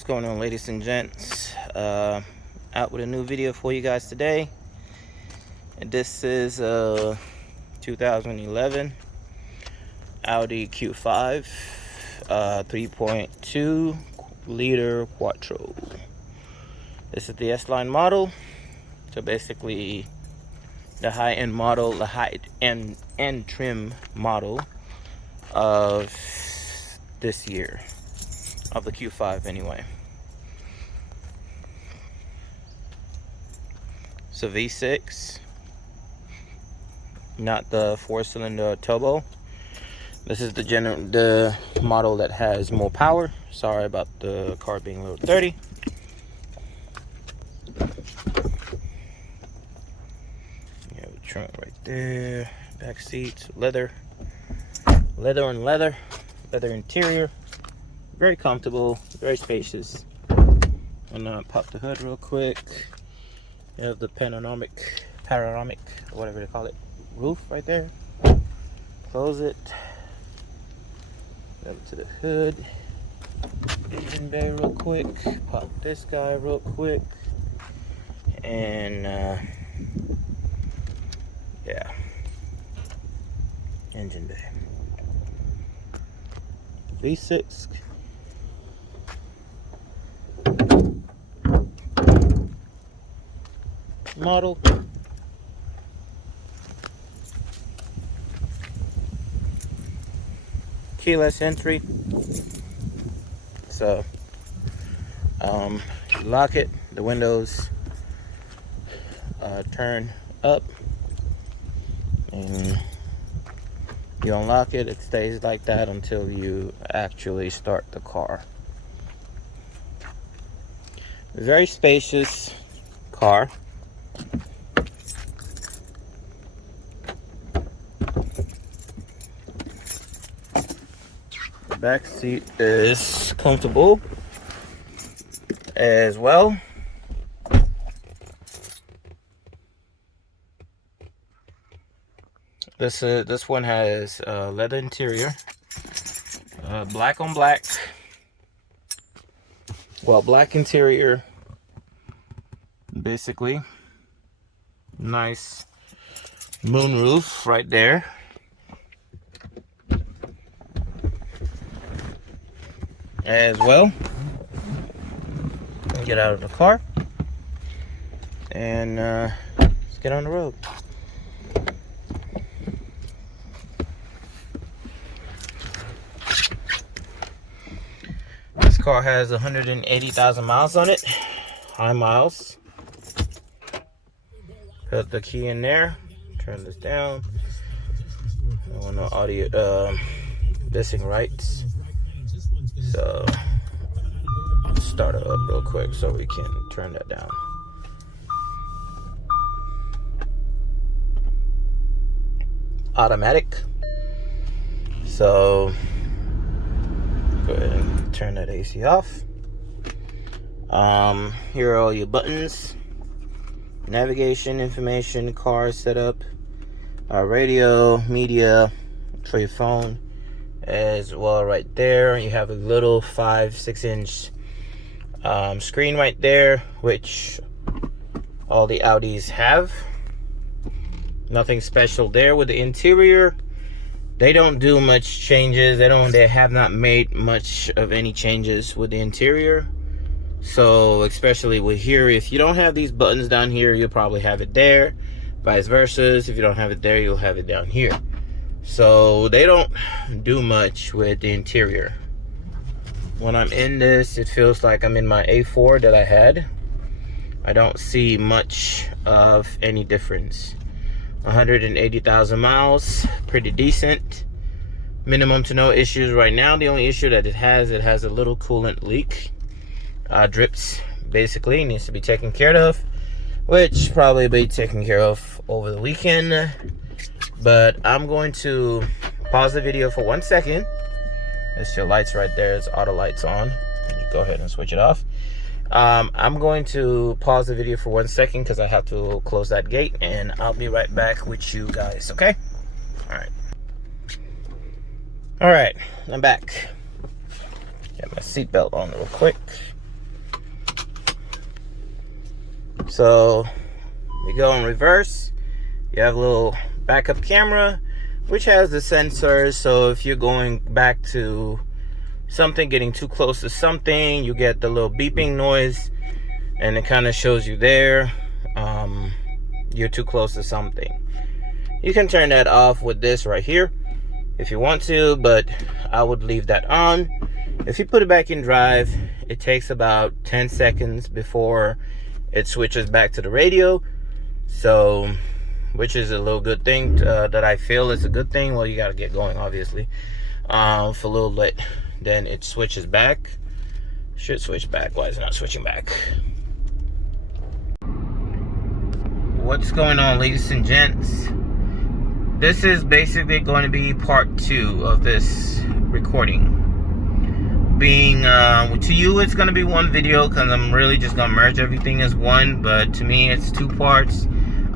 What's going on, ladies and gents? Out with a new video for you guys today. And this is 2011 Audi Q5 3.2 liter quattro. This is the S-Line model. So basically the high-end model, the high-end trim model of this year, of the Q5 anyway. It's a V6, not the 4-cylinder turbo. This is the model that has more power. Sorry about the car being a little dirty. You have a trunk right there, back seats, leather interior, very comfortable, very spacious. I'm gonna pop the hood real quick. You have the panoramic, whatever they call it, roof right there. Close it. Up to the hood. Engine bay real quick. Pop this guy real quick. And yeah, engine bay. V6. Model. Keyless entry. So you lock it, the windows turn up, and you unlock it. It stays like that until you actually start the car. Very spacious car. The back seat is comfortable as well. This one has leather interior, black on black. Well, black interior, basically. Nice moonroof right there. As well. Get out of the car and let's get on the road. This car has 180,000 miles on it. High miles. Put the key in there. Turn this down. I want no audio dissing rights. So start it up real quick so we can turn that down. Automatic. So go ahead and turn that AC off. Here are all your buttons: navigation, information, car setup, radio, media for your phone as well. Right there you have a little 5-6 inch screen right there, which all the Audis have. Nothing special there. With the interior, they don't do much changes. They have not made much of any changes with the interior. So especially with here, if you don't have these buttons down here, you'll probably have it there. Vice versa, if you don't have it there, you'll have it down here. So they don't do much with the interior. When I'm in this, it feels like I'm in my A4 that I had. I don't see much of any difference. 180,000 miles, pretty decent. Minimum to no issues right now. The only issue that it has a little coolant leak. Drips, basically, needs to be taken care of, which probably be taken care of over the weekend. But I'm going to pause the video for 1 second. It's your lights right there. It's auto lights on. You go ahead and switch it off. I'm going to pause the video for 1 second because I have to close that gate, and I'll be right back with you guys, okay? All right, I'm back. Get my seatbelt on real quick. So we go in reverse. You have a little backup camera, which has the sensors. So if you're going back to something, getting too close to something, you get the little beeping noise, and it kind of shows you there you're too close to something. You can turn that off with this right here if you want to, but I would leave that on. If you put it back in drive, it takes about 10 seconds before it switches back to the radio. So, which is a little good thing that I feel is a good thing. Well, you got to get going, obviously, for a little bit. Then it switches back. Should switch back. Why is it not switching back? What's going on, ladies and gents? This is basically going to be part 2 of this recording. Being to you, it's going to be one video because I'm really just going to merge everything as one. But to me, it's 2 parts.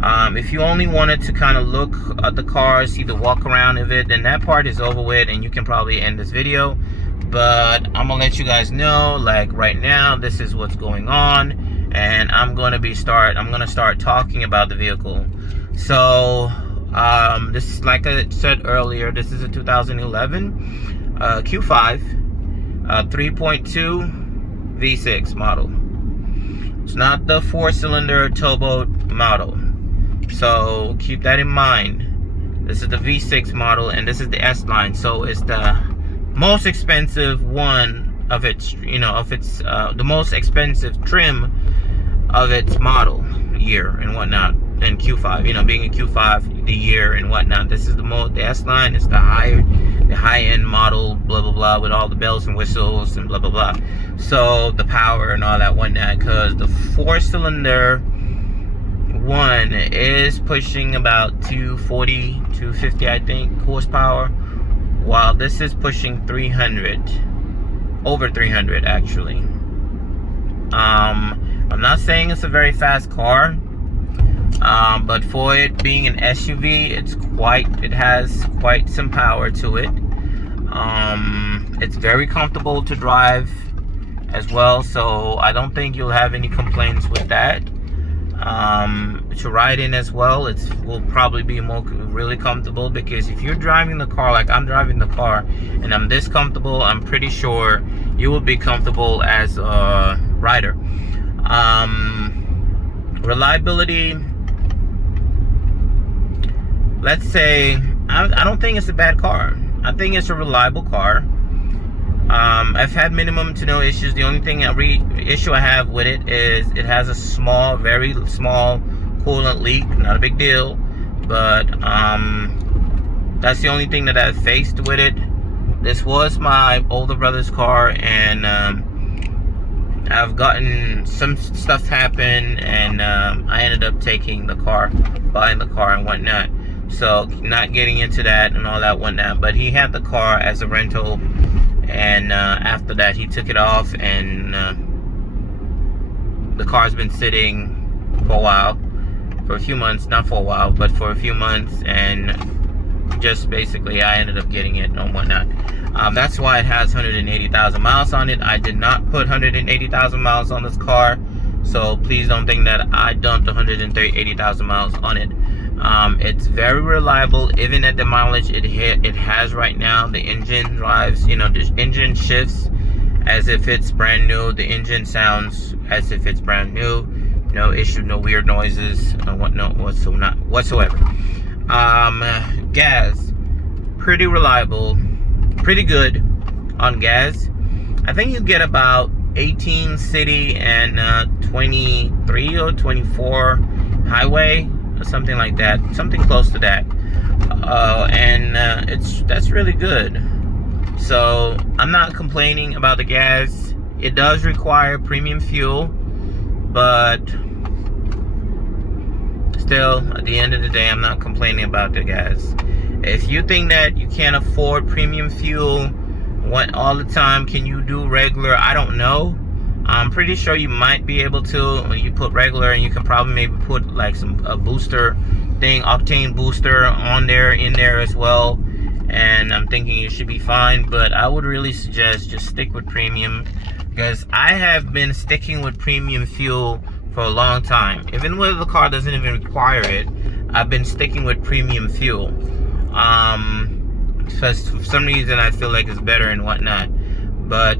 If you only wanted to kind of look at the car, see the walk around of it, then that part is over with and you can probably end this video. But I'm gonna let you guys know, like right now, this is what's going on, and I'm gonna start talking about the vehicle. So this is, like I said earlier, this is a 2011 Q5 3.2 V6 model. It's not the 4-cylinder turbo model, so keep that in mind. This is the V6 model, and this is the S-Line, so it's the most expensive one of its, the most expensive trim of its model year and whatnot. And Q5, being a Q5, the year and whatnot. This is the S-Line is the high-end model, blah blah blah, with all the bells and whistles and blah blah blah. So the power and all that whatnot, because the 4-cylinder one is pushing about 240, 250, I think, horsepower, while this is pushing 300, over 300 actually. I'm not saying it's a very fast car, but for it being an SUV, it has quite some power to it. It's very comfortable to drive as well, so I don't think you'll have any complaints with that. To ride in as well, will probably be really comfortable, because if you're driving the car like I'm driving the car and I'm this comfortable, I'm pretty sure you will be comfortable as a rider. Reliability, let's say, I don't think it's a bad car. I think it's a reliable car. I've had minimum to no issues. The only issue I have with it is it has a very small coolant leak. Not a big deal, but that's the only thing that I've faced with it. This was my older brother's car, and I've gotten some stuff happen, and I ended up taking the car, buying the car and whatnot. So not getting into that and all that whatnot, but he had the car as a rental, and after that he took it off, and the car's been sitting for a while, for a few months, not for a while, but for a few months, and just basically I ended up getting it and whatnot. That's why it has 180,000 miles on it. I did not put 180,000 miles on this car, so please don't think that I dumped 180,000 miles on it. It's very reliable, even at the mileage it has right now. The engine drives, the engine shifts as if it's brand new. The engine sounds as if it's brand new. No issue, no weird noises, whatsoever. Gas, pretty reliable, pretty good on gas. I think you get about 18 city and 23 or 24 highway, or something like that, something close to that. That's really good. So I'm not complaining about the gas. It does require premium fuel, but still, at the end of the day, I'm not complaining about the gas. If you think that you can't afford premium fuel all the time, can you do regular? I don't know. I'm pretty sure you might be able to. When you put regular, and you can probably maybe put like a booster thing, octane booster in there as well, and I'm thinking you should be fine. But I would really suggest just stick with premium, because I have been sticking with premium fuel for a long time. Even when the car doesn't even require it, I've been sticking with premium fuel. Because for some reason I feel like it's better and whatnot. But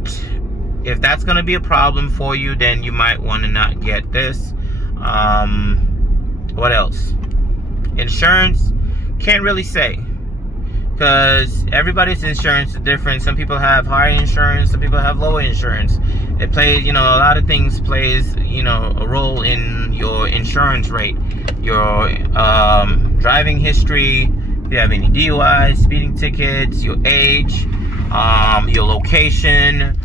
if that's going to be a problem for you, then you might want to not get this. What else? Insurance, can't really say, because everybody's insurance is different. Some people have higher insurance, some people have lower insurance. It plays, a lot of things plays, a role in your insurance rate. Your driving history, if you have any DUIs, speeding tickets, your age, your location,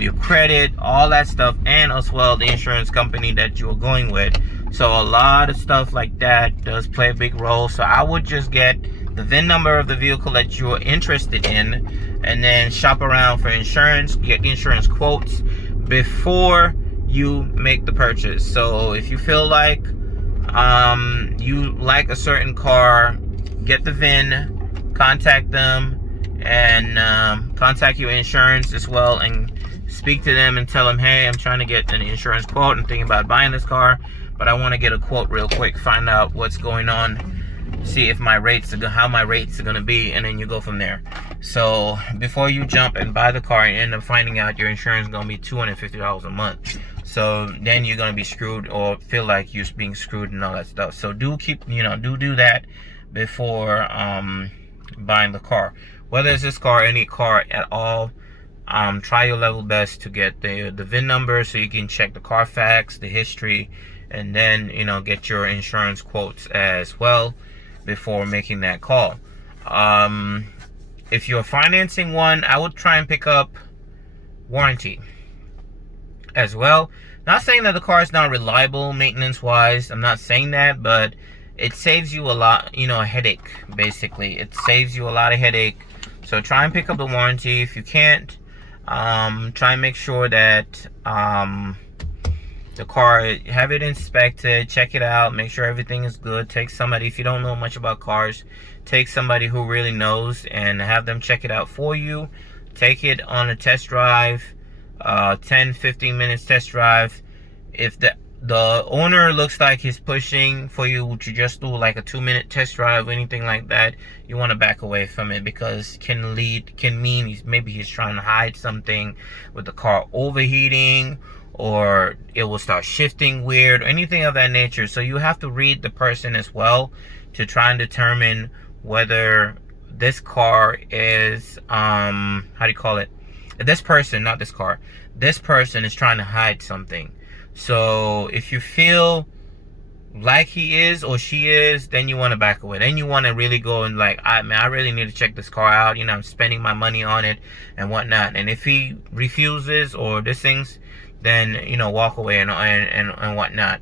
your credit, all that stuff, and as well the insurance company that you're going with. So a lot of stuff like that does play a big role. So I would just get the VIN number of the vehicle that you're interested in, and then shop around for insurance, get insurance quotes before you make the purchase. So if you feel like you like a certain car, get the VIN, contact them, and contact your insurance as well, and speak to them and tell them, hey, I'm trying to get an insurance quote. I'm thinking about buying this car, but I want to get a quote real quick, find out what's going on, see if my rates are how my rates are going to be, and then you go from there. So before you jump and buy the car and end up finding out your insurance is going to be $250 a month, so then you're going to be screwed, or feel like you're being screwed and all that stuff. So do do that before buying the car, whether it's this car or any car at all. Try your level best to get the VIN number so you can check the Carfax, the history, and then get your insurance quotes as well before making that call. If you're financing one, I would try and pick up warranty as well. Not saying that the car is not reliable maintenance wise, I'm not saying that, but it saves you a lot, a headache. Basically it saves you a lot of headache. So try and pick up the warranty. If you can't, try and make sure that the car, have it inspected, check it out, make sure everything is good. Take somebody, if you don't know much about cars, take somebody who really knows and have them check it out for you. Take it on a test drive, 10-15 minutes test drive. If the owner looks like he's pushing for you to just do like a 2-minute test drive or anything like that, you want to back away from it, because can mean maybe he's trying to hide something with the car overheating, or it will start shifting weird, or anything of that nature. So you have to read the person as well to try and determine whether this car is this person, not this car, this person is trying to hide something. So if you feel like he is or she is, then you want to back away. Then you want to really go and like, I really need to check this car out. I'm spending my money on it and whatnot. And if he refuses or this things, then walk away and whatnot.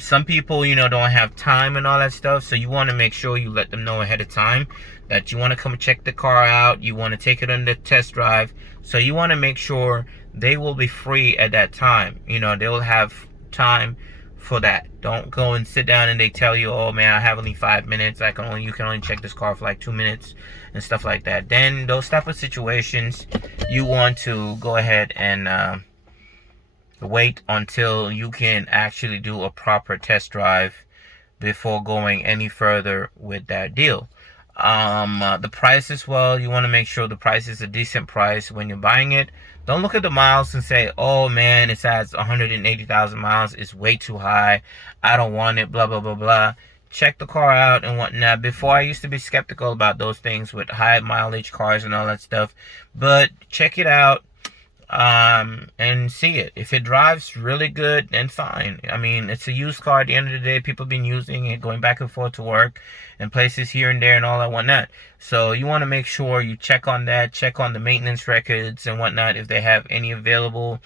Some people don't have time and all that stuff, so you want to make sure you let them know ahead of time that you want to come check the car out, you want to take it on the test drive. So you want to make sure they will be free at that time. They'll have time for that. Don't go and sit down and they tell you, oh man, I have only 5 minutes, you can only check this car for like 2 minutes and stuff like that. Then those type of situations, you want to go ahead and wait until you can actually do a proper test drive before going any further with that deal. The price as well, you want to make sure the price is a decent price when you're buying it. Don't look at the miles and say, oh man, it says 180,000 miles, it's way too high, I don't want it, blah blah blah blah. Check the car out and whatnot. Before, I used to be skeptical about those things with high mileage cars and all that stuff, but check it out and see it. If it drives really good, then fine. It's a used car. At the end of the day, people have been using it, going back and forth to work and places here and there and all that whatnot. So you want to make sure you check on that, check on the maintenance records and whatnot, if they have any available.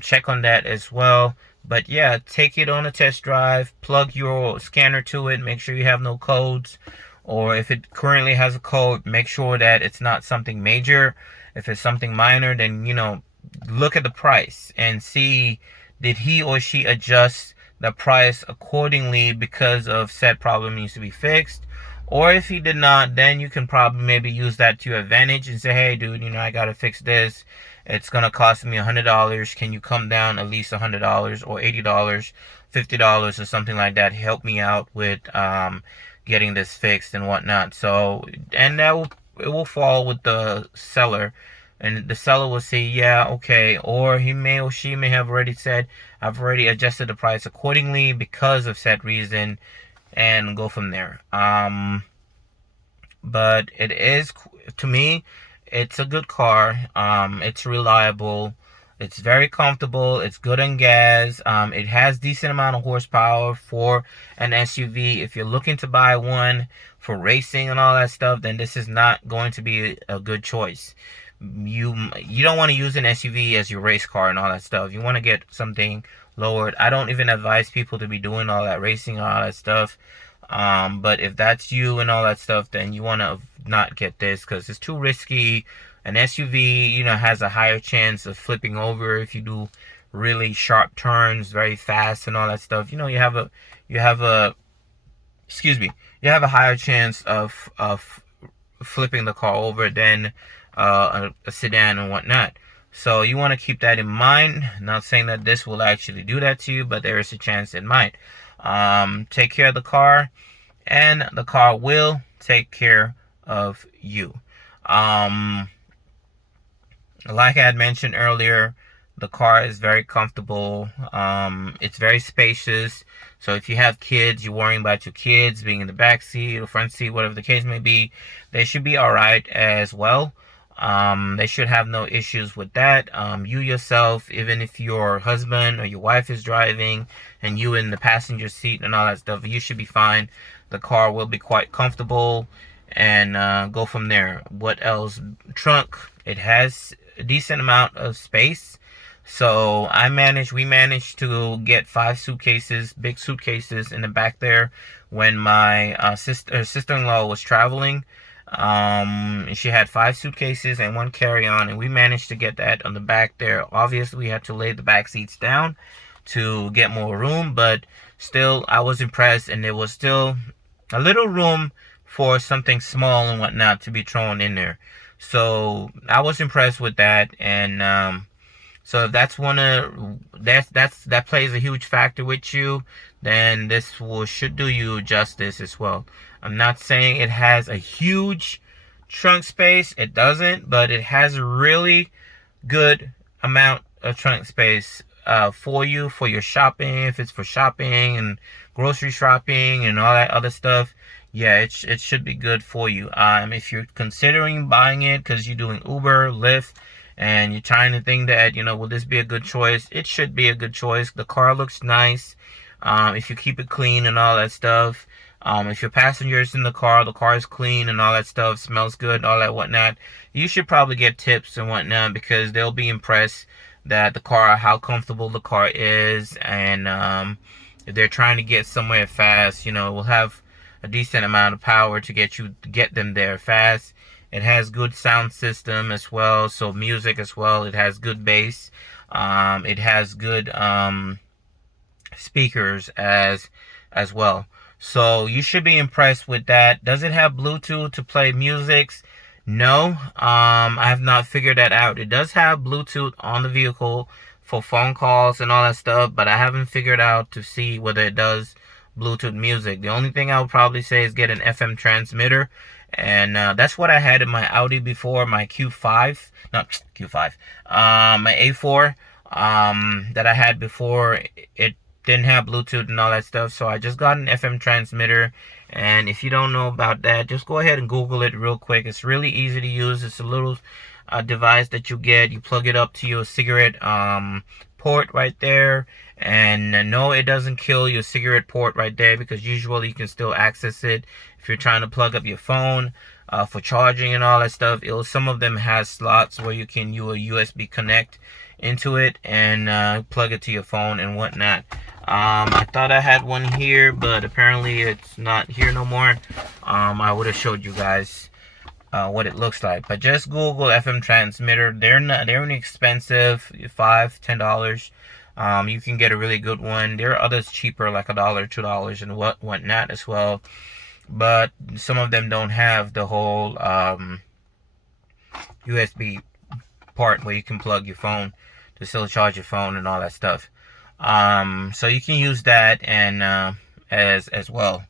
Check on that as well. But yeah, take it on a test drive, plug your scanner to it, make sure you have no codes, or if it currently has a code, make sure that it's not something major. If it's something minor, then look at the price and see, did he or she adjust the price accordingly because of said problem needs to be fixed, Or if he did not, then you can probably maybe use that to your advantage and say, hey dude, I gotta fix this. It's gonna cost me $100. Can you come down at least $100 or $80, $50 or something like that? Help me out with getting this fixed and whatnot. So, and it will fall with the seller, and the seller will say, yeah, okay. Or he may or she may have already said, I've already adjusted the price accordingly because of said reason, and go from there. But it is, to me, it's a good car. It's reliable. It's very comfortable. It's good on gas. It has decent amount of horsepower for an SUV. If you're looking to buy one for racing and all that stuff, then this is not going to be a good choice. You don't want to use an SUV as your race car and all that stuff. You want to get something lowered. I don't even advise people to be doing all that racing and all that stuff. But if that's you and all that stuff, then you want to not get this because it's too risky. An SUV, has a higher chance of flipping over if you do really sharp turns very fast and all that stuff. You have a higher chance of flipping the car over than a sedan and whatnot. So you want to keep that in mind. Not saying that this will actually do that to you, but there is a chance it might. Take care of the car, and the car will take care of you. Like I had mentioned earlier, the car is very comfortable. It's very spacious. So if you have kids, you're worrying about your kids being in the back seat or front seat, whatever the case may be, they should be all right as well. They should have no issues with that. You yourself, even if your husband or your wife is driving and you in the passenger seat and all that stuff, you should be fine. The car will be quite comfortable, and go from there. What else? Trunk. It has a decent amount of space. So we managed to get 5 suitcases, big suitcases in the back there when my sister-in-law was traveling. She had 5 suitcases and 1 carry-on, and we managed to get that on the back there. Obviously, we had to lay the back seats down to get more room, but still, I was impressed, and there was still a little room for something small and whatnot to be thrown in there. So I was impressed with that, and so if that's that plays a huge factor with you, then this should do you justice as well. I'm not saying it has a huge trunk space. It doesn't, but it has a really good amount of trunk space for you, for your shopping. If it's for shopping and grocery shopping and all that other stuff, yeah, it should be good for you. If you're considering buying it because you're doing Uber, Lyft, and you're trying to think that, will this be a good choice? It should be a good choice. The car looks nice. If you keep it clean and all that stuff. If your passenger's in the car is clean and all that stuff, smells good, all that whatnot, you should probably get tips and whatnot because they'll be impressed that how comfortable the car is, and if they're trying to get somewhere fast, we'll have a decent amount of power to get them there fast. It has good sound system as well, so music as well. It has good bass. It has good speakers as well. So you should be impressed with that. Does it have Bluetooth to play music? No, I have not figured that out. It does have Bluetooth on the vehicle for phone calls and all that stuff, but I haven't figured out to see whether it does Bluetooth music. The only thing I would probably say is get an FM transmitter, and that's what I had in my Audi before, my Q5, not Q5, my A4 that I had before. It didn't have Bluetooth and all that stuff, so I just got an FM transmitter. And if you don't know about that, just go ahead and Google it real quick. It's really easy to use. It's a little device that you get. You plug it up to your cigarette port right there, and no, it doesn't kill your cigarette port right there, because usually you can still access it if you're trying to plug up your phone for charging and all that stuff. Some of them has slots where you can use a USB connect into it and plug it to your phone and whatnot. I thought I had one here, but apparently it's not here no more. I would have showed you guys what it looks like, but just Google FM transmitter. They're inexpensive, $5, $10. You can get a really good one. There are others cheaper, like $1, $2 and whatnot as well. but some of them don't have the whole USB part where you can plug your phone to still charge your phone and all that stuff. So you can use that and as well.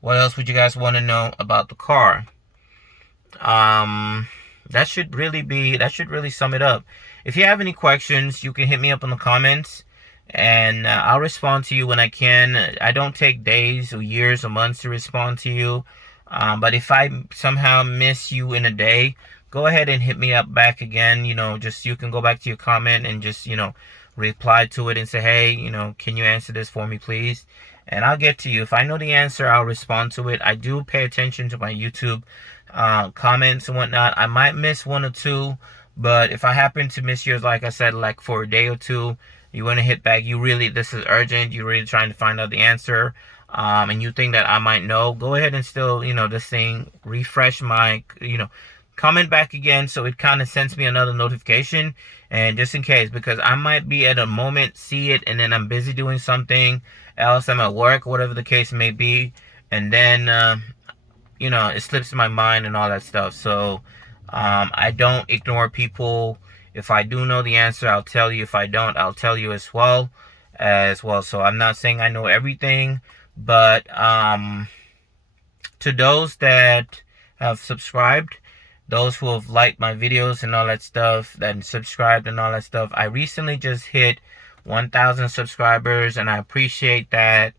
What else would you guys want to know about the car? That should really sum it up. If you have any questions, you can hit me up in the comments, and I'll respond to you when I can. I don't take days or years or months to respond to you. But if I somehow miss you in a day, go ahead and hit me up back again. Just you can go back to your comment and just, reply to it and say, hey, can you answer this for me, please? And I'll get to you. If I know the answer, I'll respond to it. I do pay attention to my YouTube comments and whatnot. I might miss one or two, but if I happen to miss yours, like I said, like for a day or two, you want to hit back, this is urgent, you're really trying to find out the answer, and you think that I might know, go ahead and still, this thing, refresh my, comment back again, so it kind of sends me another notification, and just in case, because I might be at a moment, see it, and then I'm busy doing something else, I'm at work, whatever the case may be, and then, it slips my mind and all that stuff. So I don't ignore people. If I do know the answer, I'll tell you. If I don't, I'll tell you as well. So I'm not saying I know everything, but to those that have subscribed, those who have liked my videos and all that stuff, that subscribed and all that stuff, I recently just hit 1,000 subscribers, and I appreciate that.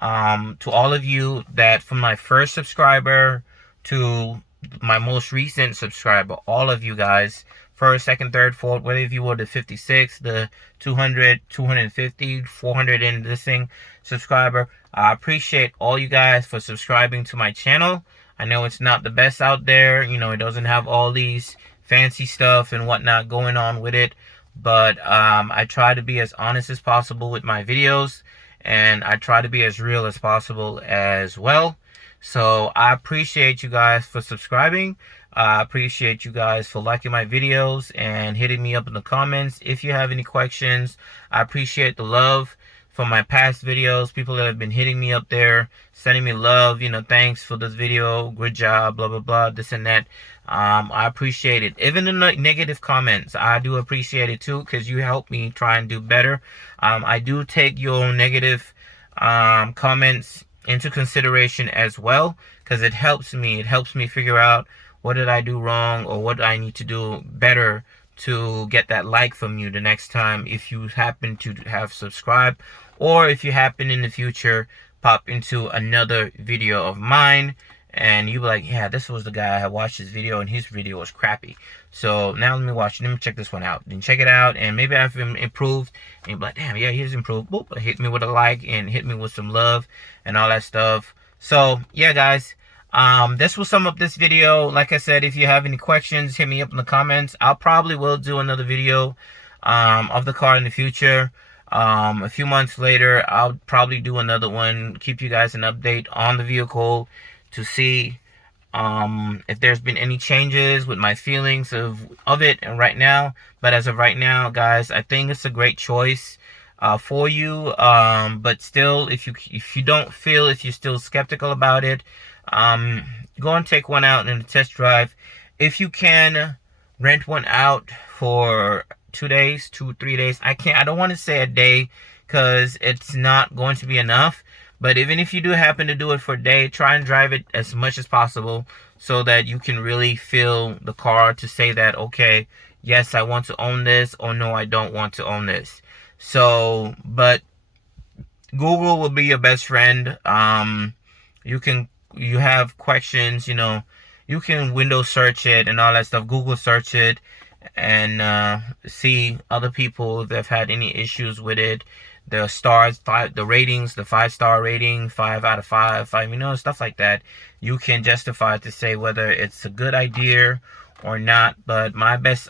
To all of you, that from my first subscriber to my most recent subscriber, all of you guys, first, second, third, fourth, whether if you were the 56, the 200, 250, 400 in this thing subscriber, I appreciate all you guys for subscribing to my channel. I know it's not the best out there, it doesn't have all these fancy stuff and whatnot going on with it, but I try to be as honest as possible with my videos, and I try to be as real as possible as well. So I appreciate you guys for subscribing. I appreciate you guys for liking my videos and hitting me up in the comments. If you have any questions, I appreciate the love from my past videos. People that have been hitting me up there, sending me love, thanks for this video, good job, blah, blah, blah, this and that. I appreciate it. Even the negative comments, I do appreciate it too, because you help me try and do better. I do take your negative comments into consideration as well, because it helps me figure out what did I do wrong, or what I need to do better to get that like from you the next time, if you happen to have subscribed, or if you happen in the future pop into another video of mine and you be like, yeah, this was the guy, I watched his video and his video was crappy, so now let me check this one out. Then check it out, and maybe I've improved, and you'll be like, damn, yeah, he's improved. Boop, hit me with a like and hit me with some love and all that stuff. So yeah, guys, this will sum up this video. Like I said, if you have any questions, hit me up in the comments. I'll probably will do another video of the car in the future. A few months later, I'll probably do another one, keep you guys an update on the vehicle to see if there's been any changes with my feelings of it right now. But as of right now, guys, I think it's a great choice for you. But still, if you don't feel, if you're still skeptical about it, go and take one out in a test drive. If you can, rent one out for 2 days, 3 days. I don't want to say a day, because it's not going to be enough. But even if you do happen to do it for a day, try and drive it as much as possible, so that you can really feel the car to say that, okay, yes, I want to own this, or no, I don't want to own this. So, but Google will be your best friend. You have questions, you can Windows search it and all that stuff, Google search it, and see other people that have had any issues with it, the stars, the ratings, the 5-star rating, 5 out of 5, stuff like that. You can justify to say whether it's a good idea or not. But my best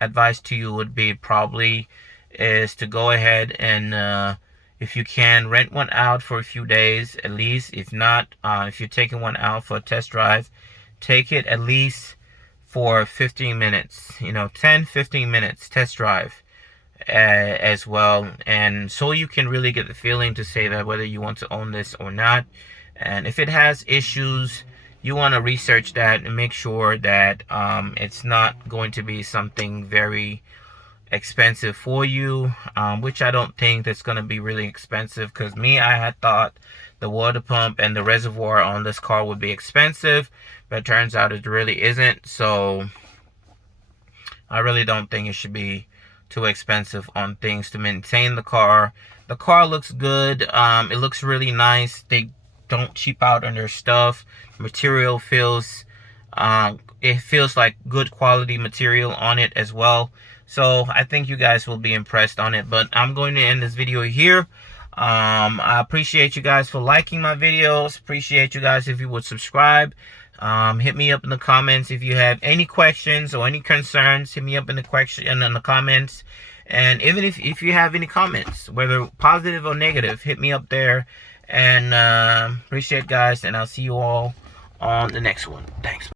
advice to you would be probably is to go ahead and if you can, rent one out for a few days at least. If not, if you're taking one out for a test drive, take it at least for 15 minutes, 10-15 minutes test drive as well, and so you can really get the feeling to say that whether you want to own this or not. And if it has issues, you want to research that and make sure that it's not going to be something very expensive for you, which I don't think that's going to be really expensive, because I had thought the water pump and the reservoir on this car would be expensive, but it turns out it really isn't. So I really don't think it should be too expensive on things to maintain the car. The car looks good. It looks really nice. They don't cheap out on their stuff. Material feels it feels like good quality material on it as well. So I think you guys will be impressed on it. But I'm going to end this video here. I appreciate you guys for liking my videos. Appreciate you guys if you would subscribe. Hit me up in the comments if you have any questions or any concerns. Hit me up in the comments. And even if you have any comments, whether positive or negative, hit me up there. And appreciate guys, and I'll see you all on the next one. Thanks.